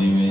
Nabi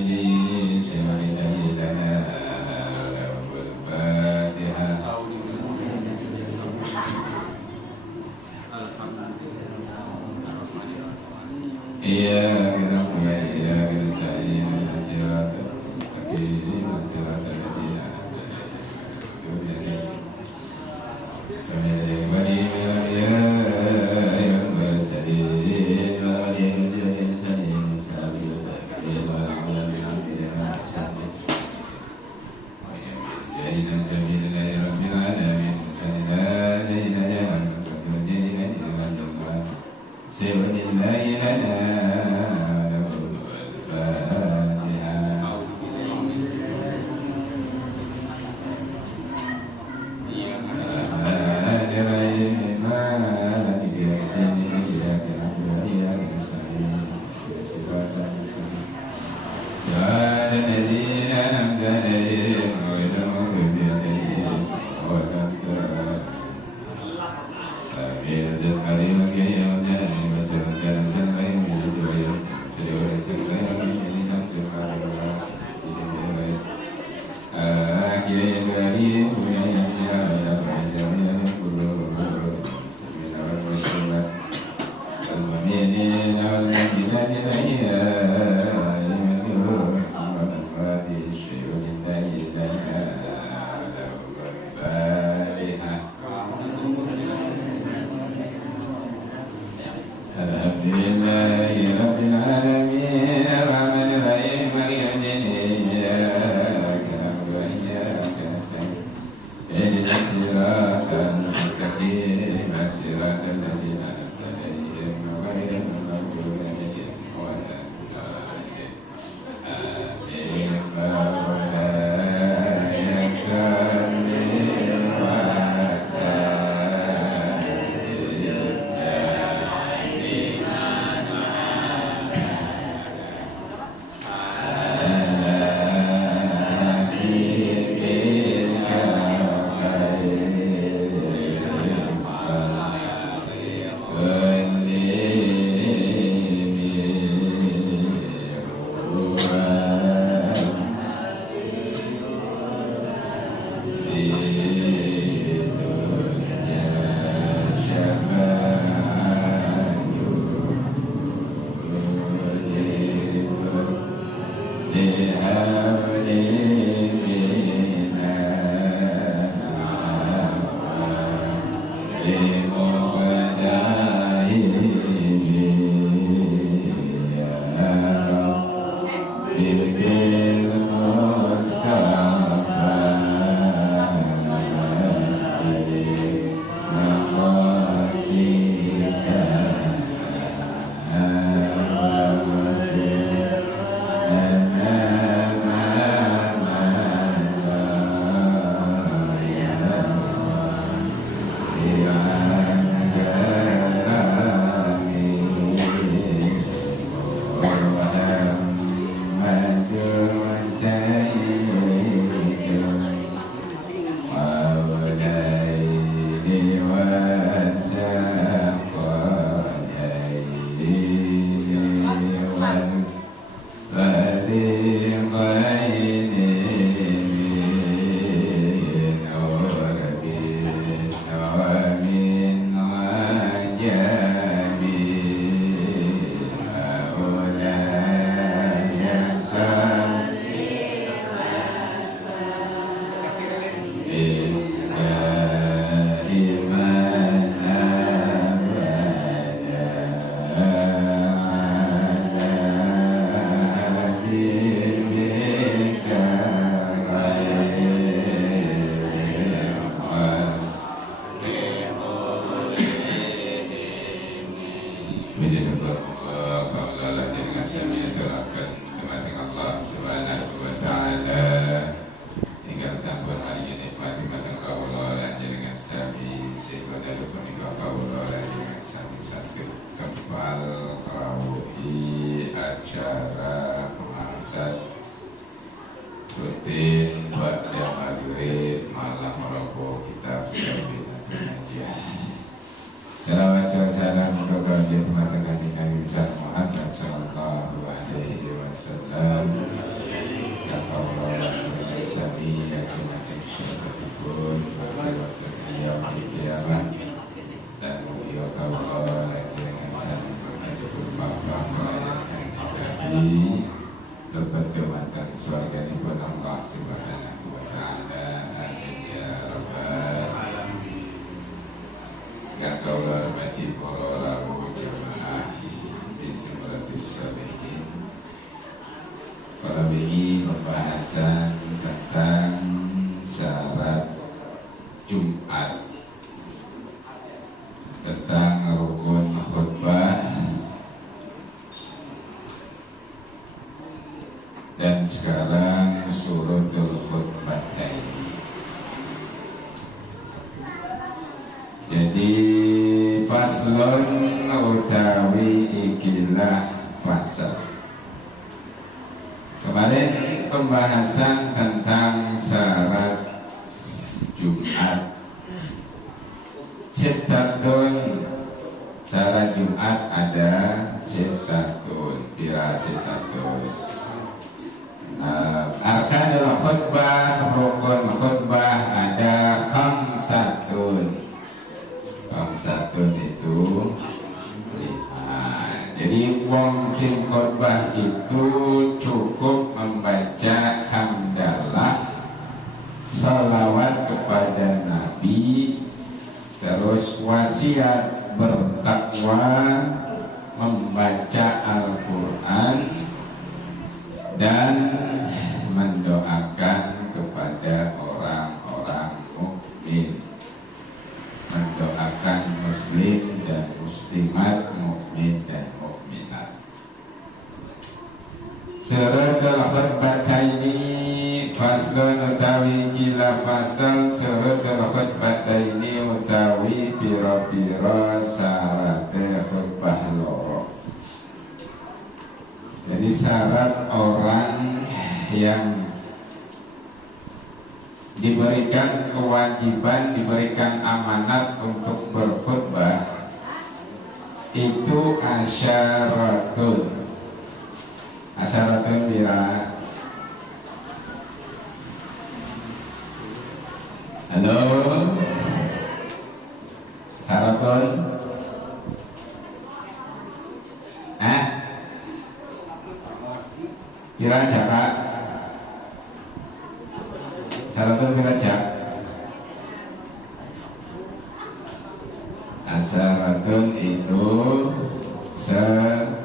Muhammad sallallahu alaihi wasallam. tentang rukun khutbah, dan sekarang suratul khutbatain. Jadi faslun utawi ikilah fasal. Kemarin pembahasan tentang syarat Jumat. Sitatun, syarat Jumat ada sitatun, tira sitatun. Arkanul khutbah, rukun khutbah ada khamsatun. Khamsatun itu 5. Jadi wong sing khutbah itu cukup membaca hamdalah, salawat kepada Nabi, terus wasiat bertakwa, membaca Al-Quran, dan mendoakan kepada orang-orang mukmin, mendoakan muslim dan muslimat, mukmin dan mukminat. Suratul khutbataini faslun utawi gila fasal. Suratul khutbataini utawi pira-pira syarat khutbah loro. Jadi syarat orang yang diberikan kewajiban, diberikan amanat untuk berkhutbah itu asyaratun. Asyaratun bila halo syaratun kira jarak syaratun kira jarak asyaratun itu 10.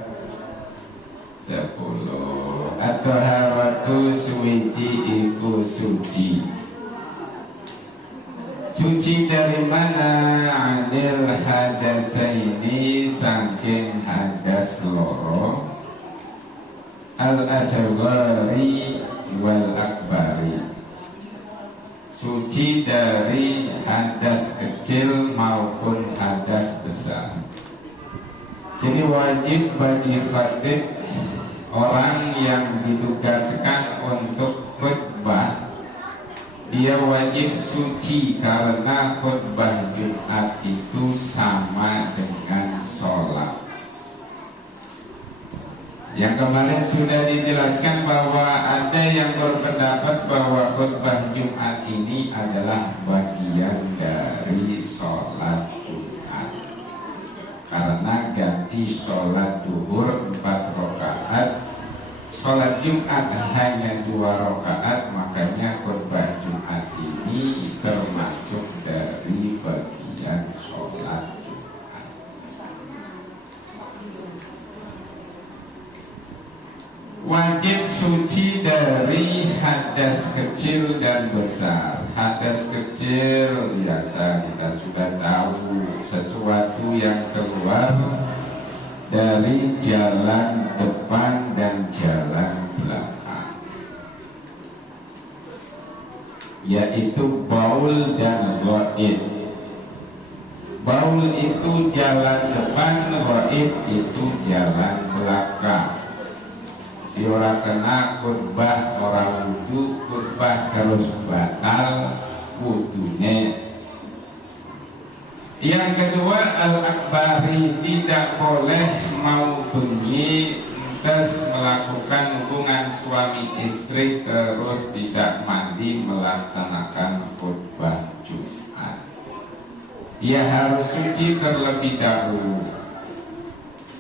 At-taharatu suci iku suci. Suci dari mana? Anil hadasaini, saking hadas loro, al-asghari wal akbari. Suci dari hadas kecil maupun hadas besar. Jadi wajib bagi khatib, orang yang ditugaskan untuk khutbah, dia wajib suci karena khutbah Jumat itu sama dengan sholat. Yang kemarin sudah dijelaskan bahwa ada yang berpendapat bahwa khutbah Jumat ini adalah bagian dari sholat Jumat, karena ganti sholat duhur 4 rakaat, sholat Jumat hanya 2 rakaat, makanya khutbah Jumat ini termasuk dari bagian sholat Jumat. Wajib suci dari hadas kecil dan besar. Hadas kecil biasa kita sudah tahu, sesuatu yang keluar dari jalan depan dan jalan belakang, yaitu baul dan ghaib. Baul itu jalan depan, ghaib itu jalan belakang. Diora kena khutbah orang wudu, khutbah terus batal wudunya. Yang kedua, al-akbari, tidak boleh mau bengi terus melakukan hubungan suami istri terus tidak mandi melaksanakan khutbah Jumat. Dia harus suci terlebih dahulu.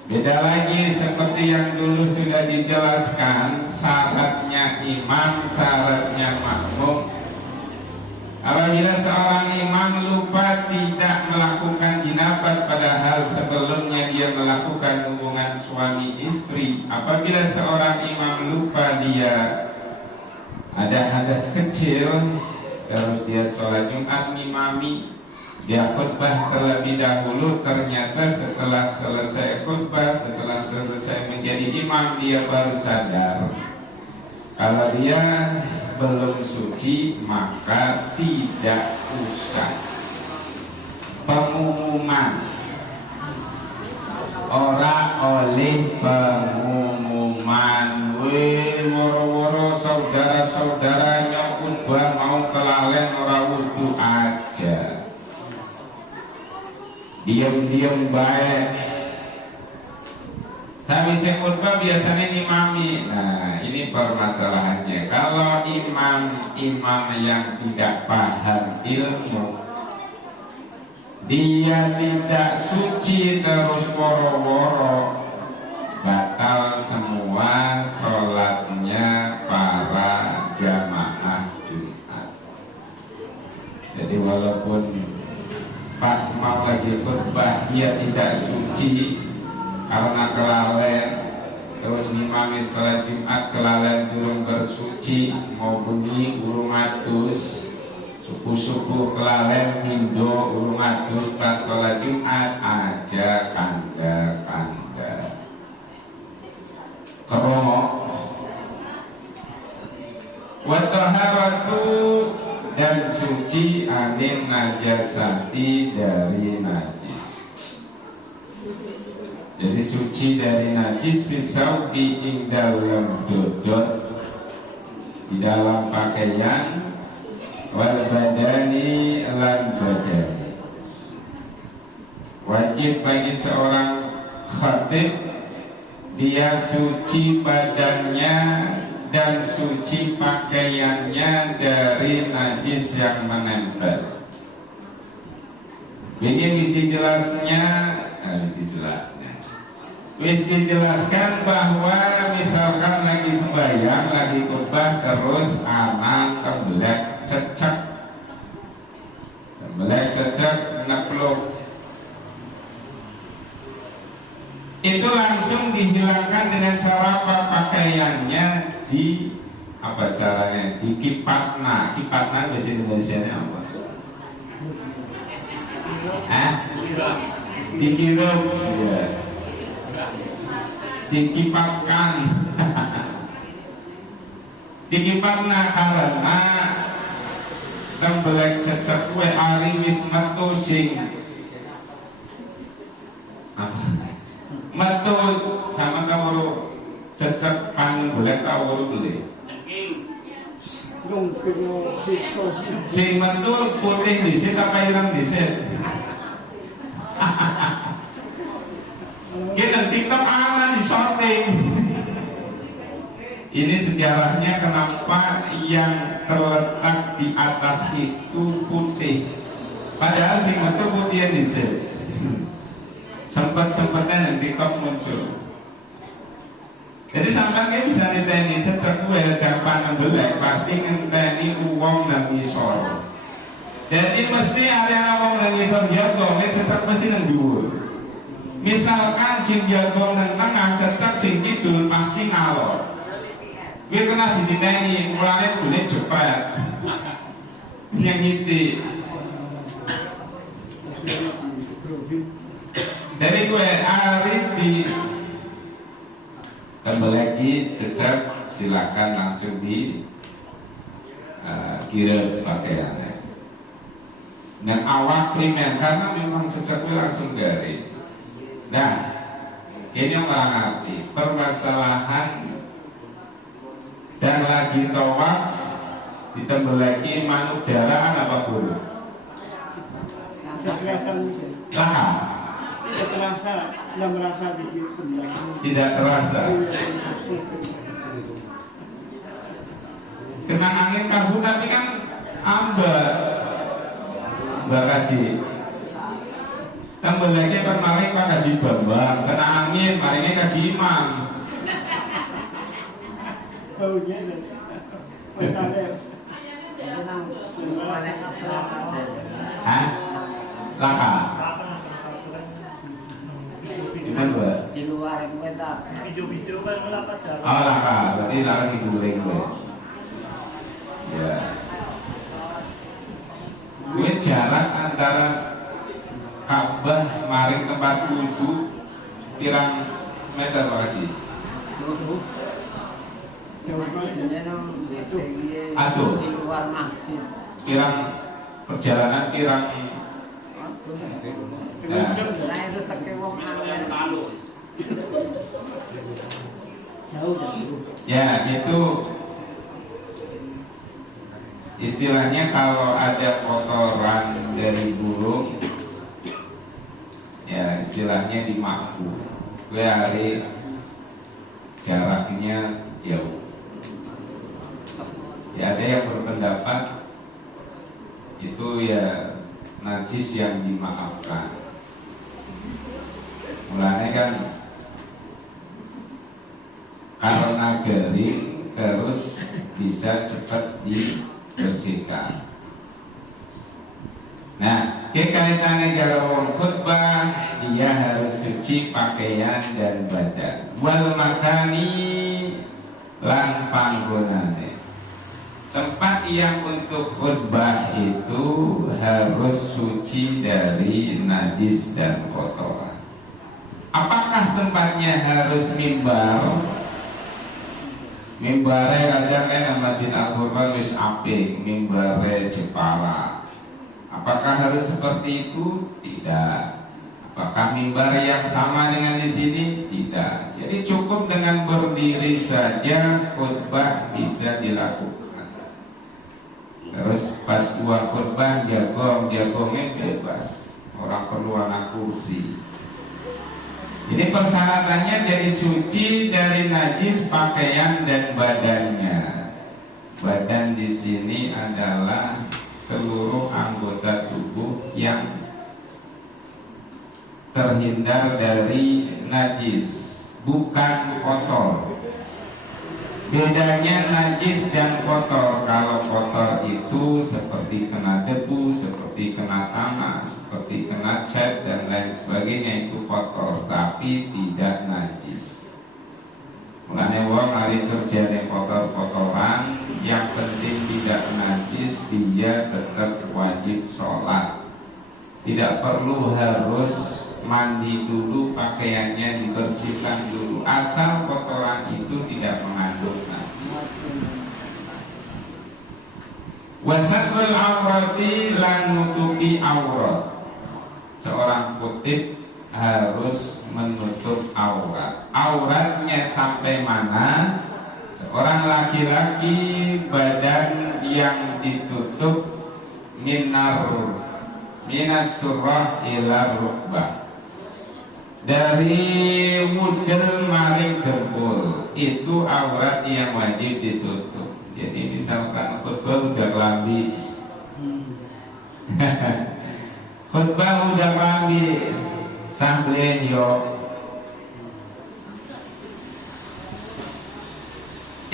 Beda lagi seperti yang dulu sudah dijelaskan, syaratnya imam, syaratnya makmum. Apabila seorang imam lupa tidak melakukan jinabat padahal sebelumnya dia melakukan hubungan suami istri, apabila seorang imam lupa dia ada hadas kecil terus dia sholat Jumat ngimami, Dia khutbah terlebih dahulu, ternyata setelah selesai khutbah, setelah selesai menjadi imam, dia baru sadar kalau dia belum suci, maka tidak usah pengumuman. Ora oleh pengumuman, woro-woro saudara-saudaranya khutbah mau kelalen ora wudu aja. Diam-diam baik. Sampai khutbah biasanya imami. Nah, ini permasalahannya. Kalau imam yang tidak paham ilmu, dia tidak suci terus woro-woro, batal semua sholatnya para jamaah Jumat. Jadi walaupun pas mau lagi khutbah dia tidak suci karena kelalen, terus ngimami sholat Jumat kelalen durung bersuci, mau bunyi urung atus, subuh-subuh kelalen hindo urung atus, pas sholat Jumat aja kanda kromo. Wa taharatu, dan suci anin najasati, dari najis. Jadi suci dari najis bisa ing dalam dodot, di dalam pakaian, wal badani lan badani. Wajib bagi seorang khatib dia suci badannya dan suci pakaiannya dari najis yang menempel. Ini dijelaskan bahwa misalkan lagi sembahyang, lagi khutbah, terus anak tembelek cecek nekluk, itu langsung dihilangkan dengan cara apa? Pakaiannya di apa caranya? Dikipatna. Kipatna bahasa Indonesianya apa? Dikirup, ya. Dikipatkan. Dikipatna karena tembelek cecek we ari wis metu sing metu sama kamu cecek pan boleh tahu boleh. Sing metu putih dhisik apa ireng dhisik? Kita TikTok aman di sorting. Ini sejarahnya kenapa yang terletak di atas itu putih, padahal sing metu putih dhisik. Sempat-sempatnya yang TikTok muncul. Jadi sampai bisa diteni cecek gue gampang ngebelek, pasti ngenteni uang dan ngisor. Jadi mesti ada uang dan ngisor jago, cecek pasti ngejual. Misalkan sing jago nang tengah, cecek sing kidul pasti ngalor. Gue kena diteni, mulanya boleh cepat. Yang itu. Dari gue arit di kembali lagi cecek, silakan langsung di kira pakaiannya. Dan awak primer karena memang ceceknya langsung garing. Nah, ini yang orang arti permasalahan dan lagi tawaf ditambah lagi manuk darah apa buruk? Nah, tidak terasa. Kena angin kahu tapi kan Mbak Kaji. Tambah lagi kemarin Pak Kaji Bambang kena angin, hari ini Kaji Imam. Hah? Laka? Di luar kita hijau-hijau kan lapas darah. Oh laka, berarti laka diguling gue. Ya. Gue jarak antara Ka'bah maring tempat wudhu pirang meter Pak Haji? Aduh, di luar masjid. pirang perjalanan pirang Saya sesek wong jauh. ya itu istilahnya kalau ada kotoran dari burung ya istilahnya dimaku gue hari jaraknya jauh ya ada yang berpendapat itu ya najis yang dimaafkan mulanya kan karena kering terus bisa cepat dibersihkan. Nah, kaitannya kalau khutbah dia harus suci pakaian dan badan. Wal makani lan panggonane. Tempat yang untuk khutbah itu harus suci dari najis dan kotoran. Apakah tempatnya harus mimbar? Mimbare kadang kan Masjid Al-Qur'an wis apik, mimbare Jepara. Apakah harus seperti itu? Tidak. Apakah mimbar yang sama dengan di sini? Tidak. Jadi cukup dengan berdiri saja khutbah bisa dilakukan. Terus pas dua khutbah jagongnya bebas. Orang perlu anak kursi. Ini persyaratannya dari suci dari najis pakaian dan badannya. Badan di sini adalah seluruh anggota tubuh yang terhindar dari najis, bukan kotor. Bedanya najis dan kotor. Kalau kotor itu seperti kena debu, seperti kena tanah, seperti kena cat dan lain sebagainya, itu kotor, tapi tidak najis. Mulanya wong hari kerja yang kotor-kotoran, yang penting tidak najis, dia tetap wajib sholat. Tidak perlu harus mandi dulu, pakaiannya dibersihkan dulu, asal kotoran itu tidak mengandung najis. Wasatul aurati lan nutupi aurat. Seorang kutip harus menutup aurat. Auratnya sampai mana? Seorang laki-laki badan yang ditutup minas surah ila rukbah, dari mudel maring dengkul, itu aurat yang wajib ditutup. Jadi misalkan khutbah udah kelambi khutbah udah kelambi samblen yo,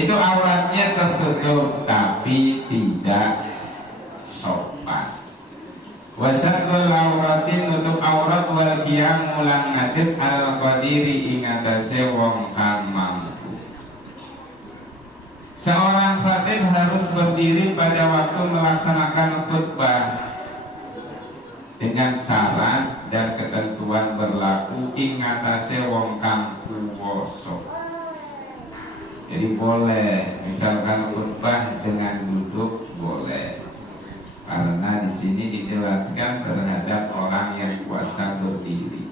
itu auratnya tertutup tapi tidak sopan. Wasatul auratin nutup aurat wal qiyam mulang ngadep al qadiri ing atase wong kang mampu. Seorang khatib harus berdiri pada waktu melaksanakan khutbah dengan syarat dan ketentuan berlaku ing atase wong kang kuwasa. Jadi boleh misalkan khutbah dengan duduk boleh. Karena di sini dijelaskan terhadap orang yang kuasa berdiri.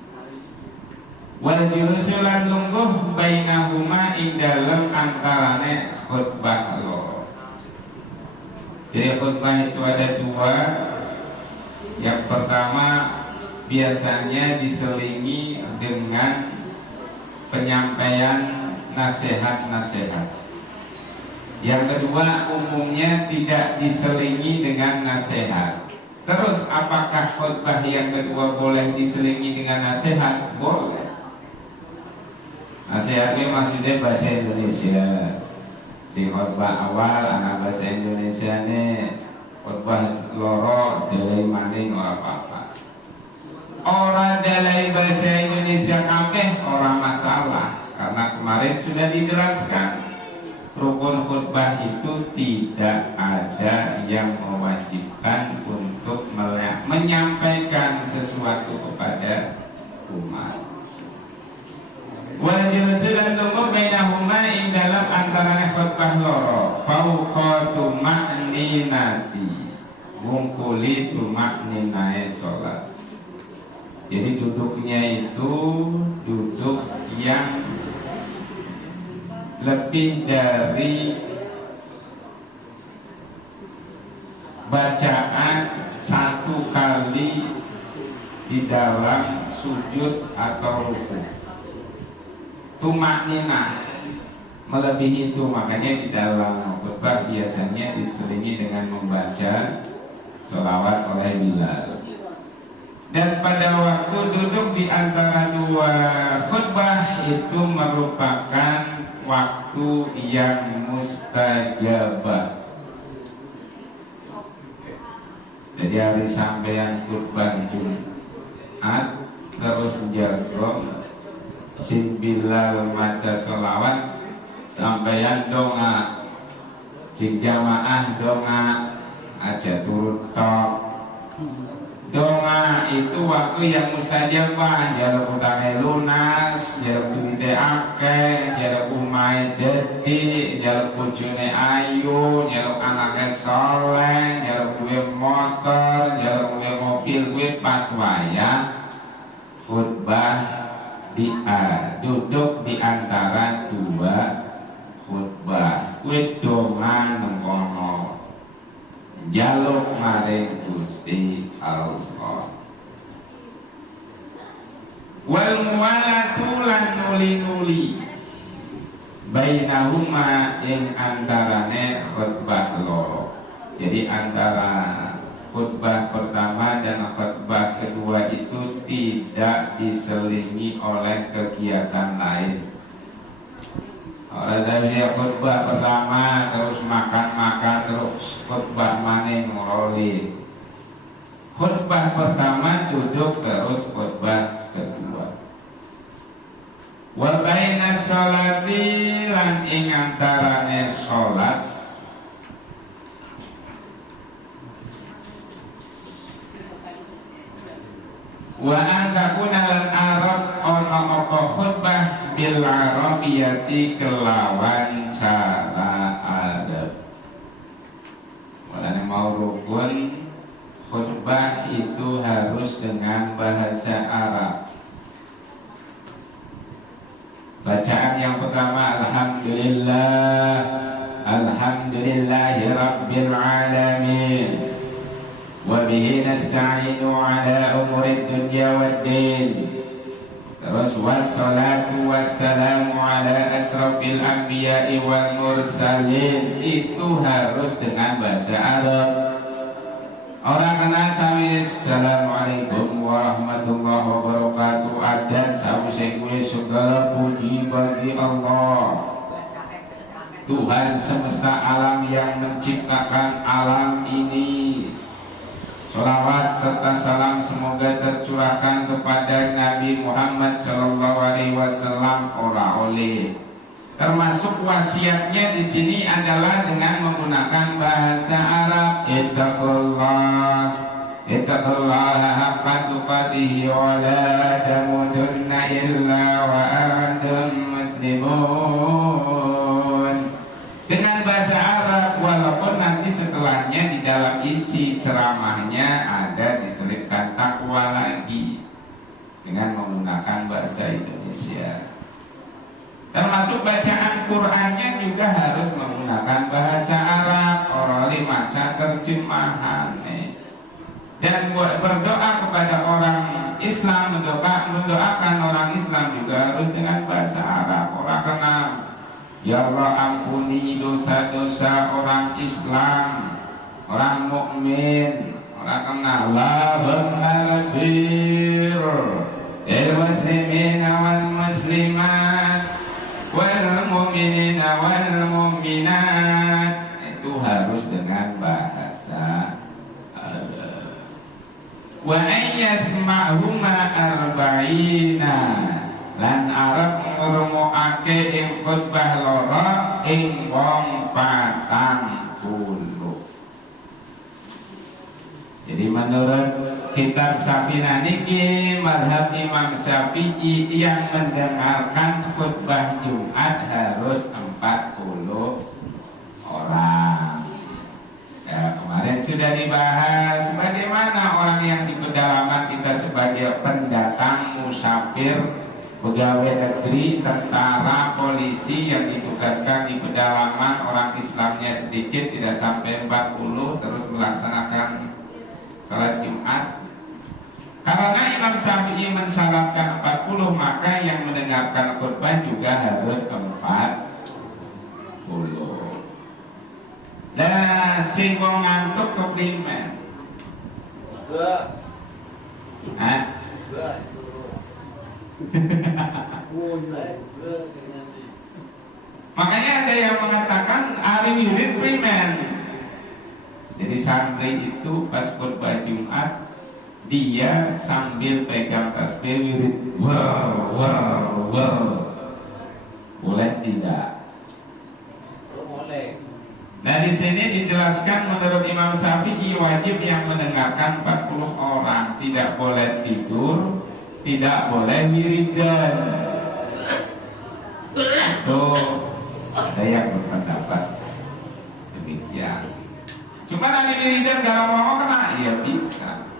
Wal julusulan lungguh bainahuma ing dalem antarane khutbah loro. Jadi khutbah itu ada dua. Yang pertama biasanya diselingi dengan penyampaian nasihat-nasihat. Yang kedua umumnya tidak diselingi dengan nasihat. Terus apakah khutbah yang kedua boleh diselingi dengan nasihat? Boleh. Nasihatnya maksudnya bahasa Indonesia. Si khutbah awal anak bahasa Indonesia nih, khutbah loro delay maning ora apa-apa. Orang delay bahasa Indonesia kabeh ora masalah, karena kemarin sudah dijelaskan. Rukun khutbah itu tidak ada yang mewajibkan untuk menyampaikan sesuatu umat. Wal julusulan tumbuh bainahuma ing dalam antara khutbah loro fauqa tuma'ninati ngungkuli tuma'ninae sholat. Jadi duduknya itu duduk yang lebih dari bacaan satu kali di dalam sujud atau ruku. Tumakninah melebihi itu, makanya di dalam khutbah biasanya diselingi dengan membaca sholawat oleh Bilal. Dan pada waktu duduk di antara dua khutbah itu merupakan waktu yang mustajabah. Jadi hari sampeyan khutbah Jumat terus jargon sing Bilal maca sholawat sampeyan donga, sing jamaah donga aja turut tok. Donga itu waktu yang mustajabah, jaluk utangnya lunas, jaluk duitnya akeh, jaluk umai jadi, jaluk bojone ayu, jaluk anaknya soleh, jaluk duit motor, jaluk duit mobil, duit pas waya khutbah duduk di antara dua khutbah. Kuwi donga nengkono jaluk maring Gusti Allah. Wal muwalatu lan nuli-nuli bainahuma ing antarane khutbah loro. Jadi antara khutbah pertama dan khutbah kedua itu tidak diselingi oleh kegiatan lain. Orang saya bisa khutbah pertama terus makan-makan terus khutbah maning ngoroli. Khutbah pertama duduk terus khutbah kedua. Wa baina sholati lan ing antarane salat wa antakuna lan arab ana apa khutbah bil arabiyati kelawan cara adab. Walane mau rukun khutbah itu harus dengan bahasa Arab. Bacaan yang pertama alhamdulillah, alhamdulillahi rabbil alamin. Wabihi nasta'inu ala umuri dunya waddin. Terus wassalatu wassalamu ala asrafil anbiya'i wal mursalin. Itu harus dengan bahasa Arab. Orang kena sawis assalamualaikum warahmatullahi wabarakatuh. Adat sawise kuwi segala puji bagi Allah, Tuhan semesta alam yang menciptakan alam ini. Salawat serta salam semoga tercurahkan kepada Nabi Muhammad SAW ora oleh. Termasuk wasiatnya di sini adalah dengan menggunakan bahasa Arab. Ittaqullaha haqqa tuqatih wa la tamutunna illa wa antum muslimun. Dengan bahasa Arab, walaupun nanti setelahnya di dalam isi ceramahnya ada diselipkan takwa lagi dengan menggunakan bahasa Indonesia. Termasuk bacaan Qur'annya juga harus menggunakan bahasa Arab, orali maca terjemahan. Dan berdoa kepada orang Islam, mendoakan orang Islam juga harus dengan bahasa Arab. Orang kenal, ya Allah ampuni dosa-dosa orang Islam, orang mukmin. Orang kenal, Allahumma ghafir lil muslimina wal muslimat wal mu'minina wal mu'minat. Itu harus dengan bahasa Arab. Wa ayyasma'huma arba'ina lan Arab ngrungokake ing khutbah loro ing wong 40. Jadi menurut kitab Safinah niki madhab Imam Syafi'i yang mendengarkan khutbah Jumat harus 40 orang. Ya, kemarin sudah dibahas bagaimana orang yang di pedalaman kita sebagai pendatang, musafir, pegawai negeri, tentara, polisi yang ditugaskan di pedalaman, orang Islamnya sedikit tidak sampai 40 terus melaksanakan salat Jumat. Karena Imam Syafi'i mensyaratkan 40, maka yang mendengarkan khutbah juga harus 40. Lah sing wong ngantuk keprimen? Hah? Makanya ada yang mengatakan hari wirid primen. Jadi santri itu pas khutbah Jumat dia sambil pegang tasbih wirid war. Boleh tidak? Boleh. Nah di sini dijelaskan menurut Imam Syafi'i wajib yang mendengarkan 40 orang, tidak boleh tidur, tidak boleh wiridan. Itu ada yang berpendapat demikian. Cuma nanti wiridan kalau mau kena, ya bisa.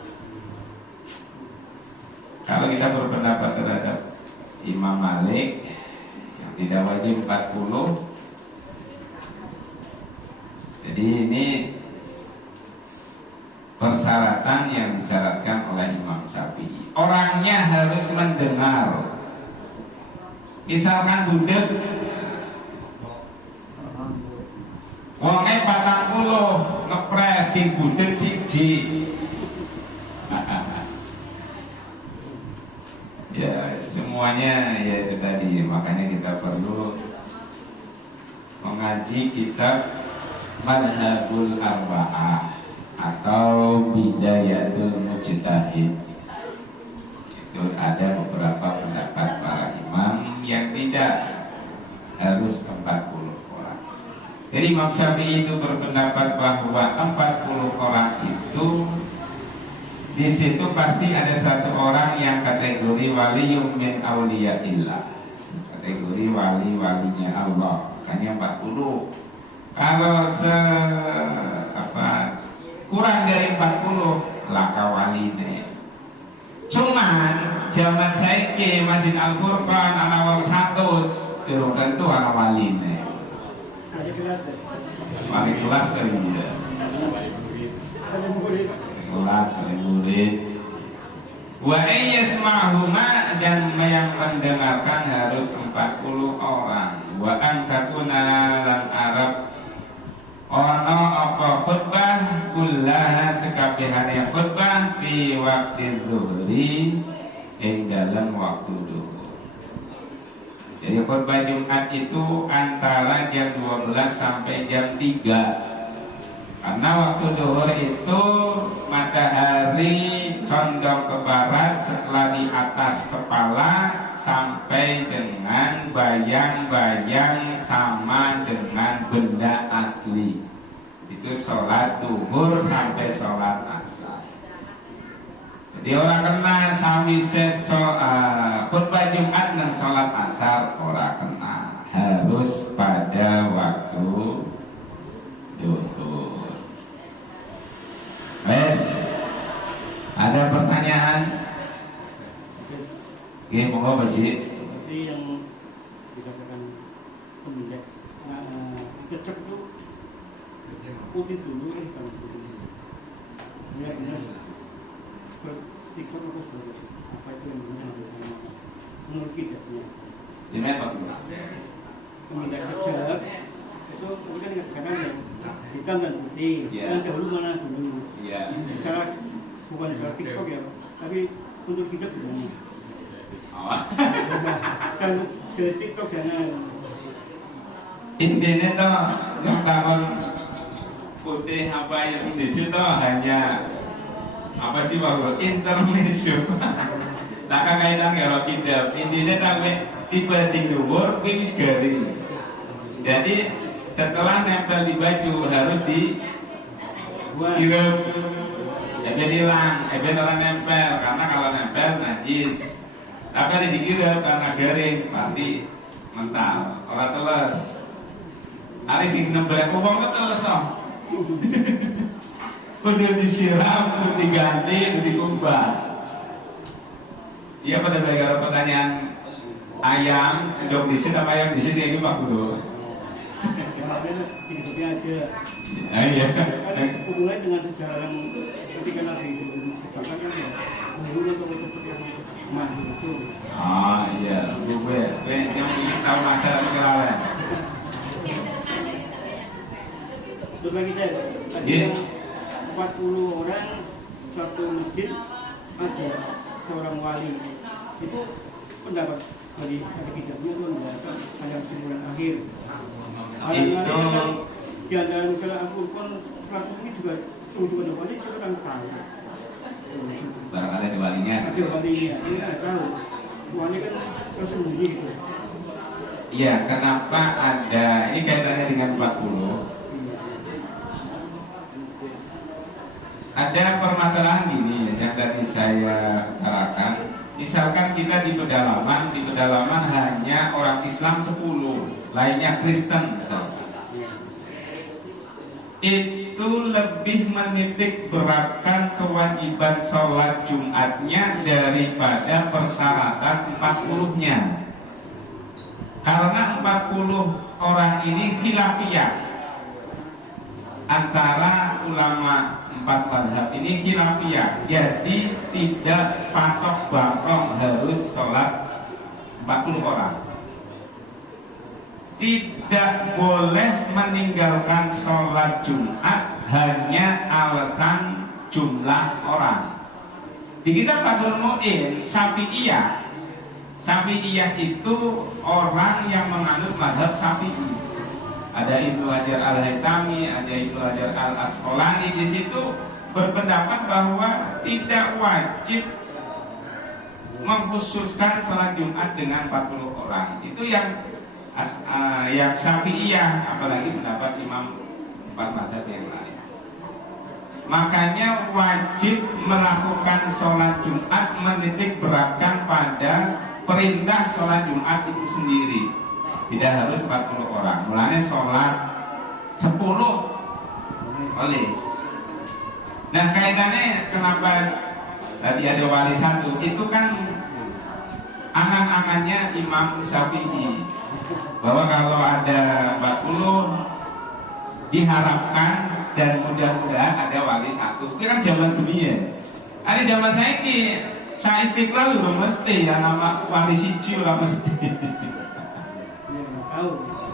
Kalau kita berpendapat terhadap Imam Malik yang tidak wajib 40. Jadi ini persyaratan yang disyaratkan oleh Imam Syafi'i. Orangnya harus mendengar. Misalkan budak wonge 40 ngepres si budak siji. Ya semuanya ya itu tadi, makanya kita perlu mengaji kitab Madhabul Arba'ah atau Bidayatul Mujtahid. Itu ada beberapa pendapat para imam yang tidak harus 40 orang. Jadi Imam Syafi'i itu berpendapat bahwa 40 orang itu di situ pasti ada satu orang yang kategori waliyum min auliyaillah, kategori wali-walinya Allah. Hanya 40. Kalau kurang dari 40 laka waline. Cuman zaman saiki Masjid Al-Furqan ana wong 100 durung tentu ana waline. Wali kelas dari muda. Kelas wali murid. Wa yasma'huma, dan yang mendengarkan harus 40 orang. Wa angkatuna lan Arab ono apa khutbah kullaha sekabehane khutbah fi waktu zuhri ing dalam waktu zuhur. Jadi khutbah Jumat itu antara jam 12 sampai jam 3. Karena waktu zuhur itu matahari condong ke barat, setelah di atas kepala sampai dengan bayang-bayang sama dengan benda asli. Itu sholat duhur sampai sholat asar. Jadi orang kena sawise khutbah Jumat dan sholat asar orang kena, harus pada waktu duhur. Wes, ada pertanyaan? Oke, monggo Pak Cik. Seperti yang dikatakan peminjak cocok itu putih dulu kalau putih. Ya, tiktok apa sebagai apa itu yang benar menurut kita ya. Di mana Pak? Peminjak cocok itu kemudian dikatakan yang hitam dan putih. Yang dahulu mana dulu? Iya. Cara bukan cara tiktok ya, tapi untuk kita dulu. Kan dari TikTok jangan. Intinya toh yang tahun putih apa yang di situ hanya apa sih Pak? Intermezzo. Tak kaitan karo kitab. Intinya sampai tipe sing dhuwur kuwi wis garing. Jadi setelah nempel di baju harus di direp. Eben hilang, eben orang nempel, karena kalau nempel najis. Tapi ada dikira karena garing pasti mental, orang teles. Hari sing nembel uang itu teles oh. Udah disiram, udah diganti, udah dikubah. Iya pada bagian pertanyaan ayam, hidup di sini apa ayam di sini ini Pak Kudo? Hidupnya aja. Iya. Kan hubungannya dengan sejarah yang ketika Nabi bahkan kan ya dulu kalau seperti yang mandi itu. Oh iya, gue yang ini tahu macam apa kelalen. Terus lagi deh, Iya. ada 40 orang satu masjid ada seorang wali. Itu pendapat dari kitabnya itu mengatakan ada kesimpulan akhir. Itu Di antara misalnya Al-Quran 100 ini juga sungguh-sungguh wali saya kan tahu. barangkali ada walinya. Ada walinya, ini kan tahu. Wali kan tersembunyi gitu. Iya, kenapa ada ini kaitannya dengan 40? Ada permasalahan gini yang tadi saya utarakan. Misalkan kita di pedalaman hanya orang Islam 10, lainnya Kristen misalkan. Itu lebih menitik beratkan kewajiban sholat Jumatnya daripada persyaratan 40-nya. Karena 40 orang ini khilafiyah. Antara ulama 4 mazhab ini khilafiyah, jadi tidak patok bakong harus sholat 40 orang. Tidak boleh meninggalkan sholat Jumat hanya alasan jumlah orang. Di kitab Fathul Mu'in, Syafi'iyah itu orang yang menganut mazhab Syafi'i. Ada Ibnu Hajar Al-Haytami, ada Ibnu Hajar Al-Asqalani, di situ berpendapat bahwa tidak wajib mengkhususkan sholat Jumat dengan 40 orang. Itu yang Syafi'iyah, apalagi pendapat Imam 4 mazhab yang lain. Makanya wajib melakukan sholat Jumat menitik beratkan pada perintah sholat Jumat itu sendiri. Tidak harus 40 orang. Mulanya sholat 10 boleh. Nah kaitannya kenapa tadi ada wali satu, itu kan angan-angannya Imam Syafi'i, bahwa kalau ada 40 diharapkan dan mudah-mudahan ada wali satu. Itu kan zaman dunia. Ada zaman saya Istiqlal udah mesti ya nama wali siji lah mesti.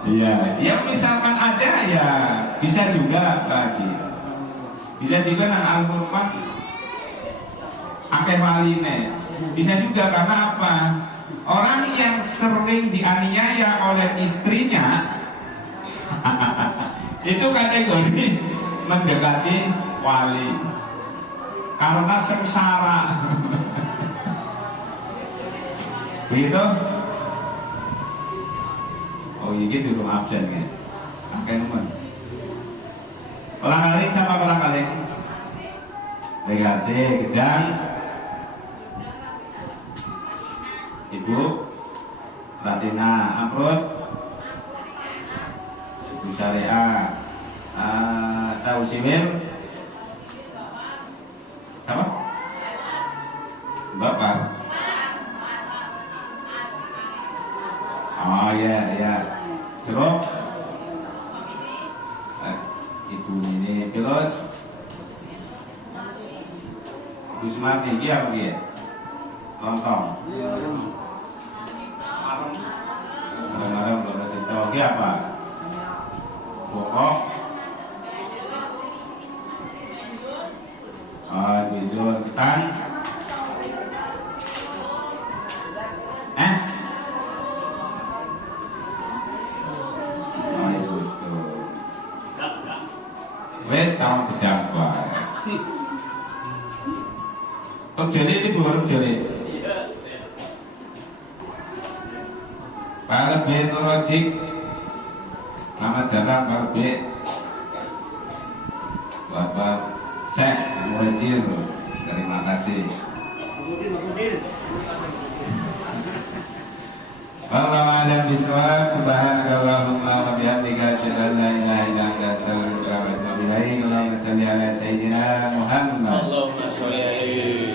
Iya, ya misalkan ada ya bisa juga Pak Haji. Bisa juga nang Al-Qur'an akeh waline. Bisa juga karena apa? Orang yang sering dianiaya oleh istrinya itu kategori mendekati wali karena sengsara. Begitu? Oh iya gitu dong absen ya. Pakai nomor. Ulang-alik sama ulang-alik. Begasi, gedang. Ibu Ratina Amrut. Ibu Syariah. Tahu Siwil. Siapa? Bapak. Oh ya ya. Cukup. Ibu ini pilus. Ibu Sumarti ini apa dia? Lontong. Malam-malam belum cerita. Ini apa? Pokok. Bidun tan. Wes tahun sedang baik. Oh jadi ini bukan jadi. Pak Lebih Nurojik, selamat datang Pak Lebih. Bapak Syekh Muhajir. Terima kasih. Kemudian. Wallahu a'lam bishawab. Subhanakallahumma wa bihamdika asyhadu an la ilaha illa anta astaghfiruka wa atubu ilaik. Allahumma shalli ala sayyidina Muhammad. Allahumma sholli alaihi